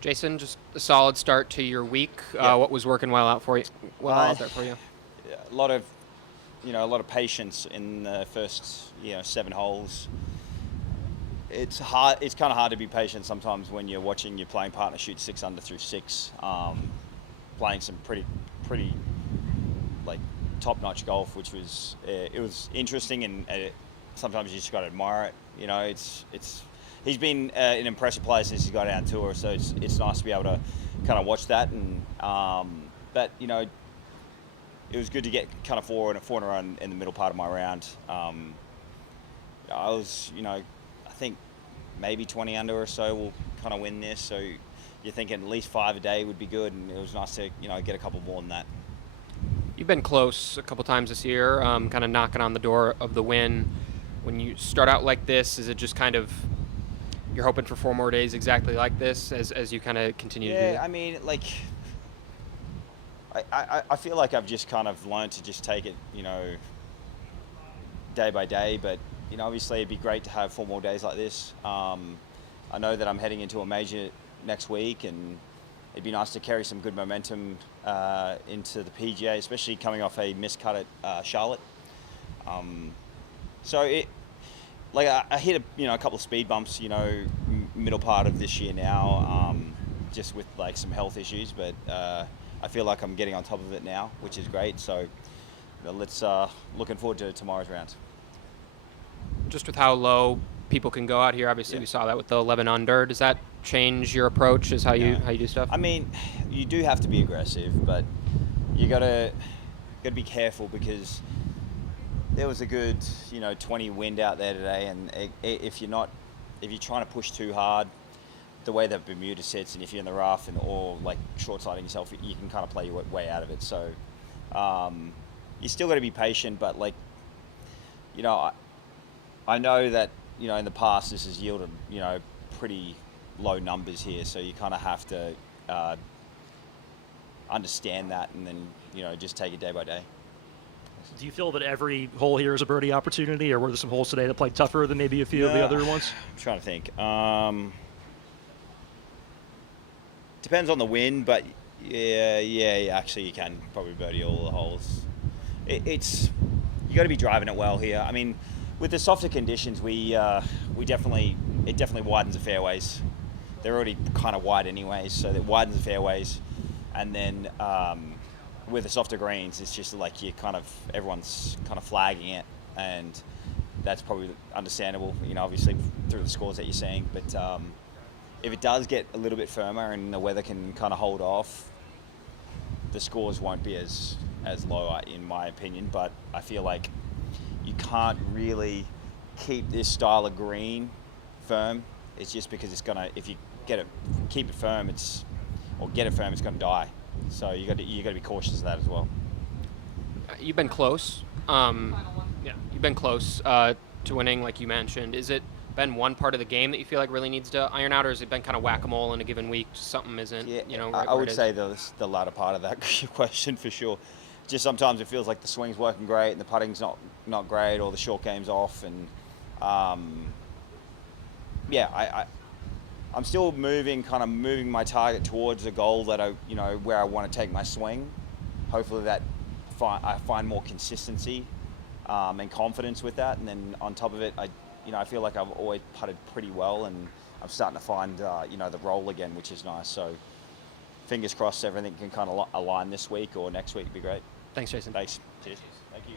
Jason, just a solid start to your week. Yeah. What was working well out for you? Well Uh, out there for you. a lot of, a lot of patience in the first, 7 holes. It's hard. It's kind of hard to be patient sometimes when you're watching your playing partner shoot 6 under through six, playing some pretty like top-notch golf, which was it was interesting and sometimes you just got to admire it. It's he's been an impressive player since he got out on tour, so it's nice to be able to kind of watch that and but it was good to get kind of four in a row in the middle part of my round. I was, I think maybe 20 under or so will kind of win this. So you're thinking at least 5 a day would be good, and it was nice to, get a couple more than that. You've been close a couple times this year, kind of knocking on the door of the win. When you start out like this, is it just kind of you're hoping for 4 more days exactly like this as you kind of continue to do Yeah, that? I mean, like, I feel like I've just kind of learned to just take it, day by day. But, obviously it'd be great to have 4 more days like this. I know that I'm heading into a major next week, and it'd be nice to carry some good momentum into the PGA, especially coming off a miscut at Charlotte. So I hit a couple of speed bumps, middle part of this year now, just with like some health issues, but I feel like I'm getting on top of it now, which is great. So let's looking forward to tomorrow's round. Just with how low people can go out here, obviously Yeah. we saw that with the 11 under. Does that change your approach as how you do stuff? I mean, you do have to be aggressive, but you gotta be careful because there was a good 20 wind out there today, and if you're trying to push too hard, the way that Bermuda sits, and if you're in the rough or like short siding yourself, you can kind of play your way out of it. So you still got to be patient, but I know that in the past this has yielded pretty low numbers here, so you kind of have to understand that, and then just take it day by day. Do you feel that every hole here is a birdie opportunity, or were there some holes today that played tougher than maybe a few of the other ones? I'm trying to think. Depends on the wind, but yeah. Actually, you can probably birdie all the holes. It's you got to be driving it well here. I mean, with the softer conditions, it definitely widens the fairways. They're already kind of wide anyways, so it widens the fairways, and then with the softer greens, it's just like everyone's kind of flagging it, and that's probably understandable. Obviously through the scores that you're seeing, but if it does get a little bit firmer and the weather can kind of hold off, the scores won't be as low, in my opinion. But I feel like you can't really keep this style of green firm. It's just because if you keep it firm, it's gonna die. So you got to be cautious of that as well. You've been close. You've been close to winning, like you mentioned. Is it been one part of the game that you feel like really needs to iron out, or has it been kind of whack-a-mole in a given week? Something isn't, I would say the latter part of that question for sure. Just sometimes it feels like the swing's working great and the putting's not great, or the short game's off, and I'm still moving my target towards a goal that where I want to take my swing. Hopefully that I find more consistency and confidence with that, and then on top of it, I feel like I've always putted pretty well, and I'm starting to find the roll again, which is nice. So fingers crossed everything can kind of align this week or next week would be great. Thanks, Jason. Thanks. Cheers. Thank you.